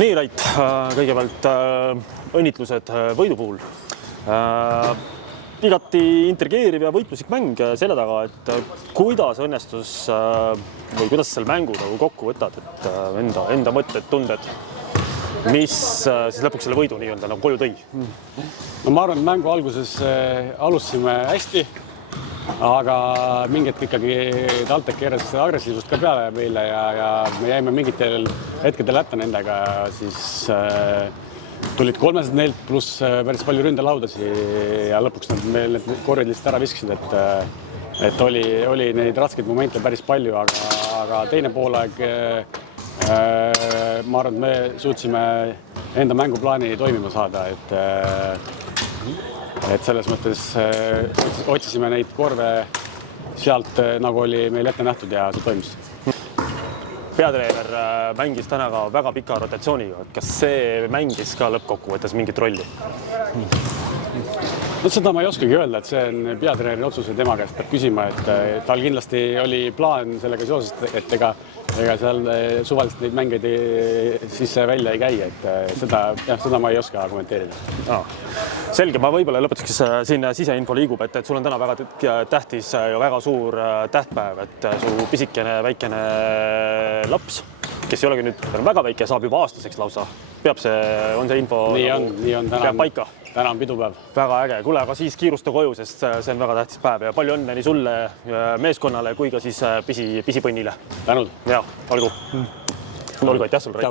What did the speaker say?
Nii, Rait, kõigepealt õnnitlused võidu puhul. Igati intrigeeriv ja võitluslik mäng selle taga, et kuidas õnnestus või kuidas selle mängu kokku võtad, et enda mõtted, tunded, mis siis lõpuks selle võidu nii-öelda nagu koju tõi? No ma arvan, et mängu alguses alustasime hästi, aga mingit ikkagi TalTech keeras agressiivsust ka peale meile ja me jäime mingitel hetkedel hätta nendega, siis tulid 300 neilt pluss päris palju ründelaudasi ja lõpuks nad meil need korrid lihtsalt ära viskasid, et oli neid raskeid momente päris palju, aga teine poolaeg ma arvan, et me suutsime enda mänguplaani toimima saada, et selles mõttes otsisime neid korve sealt, nagu oli meil ette nähtud ja see toimis. Peatreener mängis täna ka väga pika rotatsiooniga. Kas see mängis ka lõppkokkuvõttes mingit rolli? No seda ma ei oskagi öelda, et see on peatreeneri otsus ja tema käest peab küsima, et tal kindlasti oli plaan sellega seoses, et ega seal suvaliselt neid mängeid sisse välja ei käi, et seda ma ei oska kommenteerida. Selge, ma võib-olla lõpetuseks siin siseinfo liigub, et sul on täna väga tähtis ja väga suur tähtpäev, et su pisikene väikene laps, kes ei olegi nüüd väga väike, saab juba aastaseks lausa. On see info peab paika? Täna on pidupäev. Väga äge. Kuule, aga siis kiirusta koju, sest see on väga tähtis päev ja palju õnne nii sulle meeskonnale kui ka siis pisipõnnile. Tänud. Ja, olgu. Olgu, aitäh sul, Rait.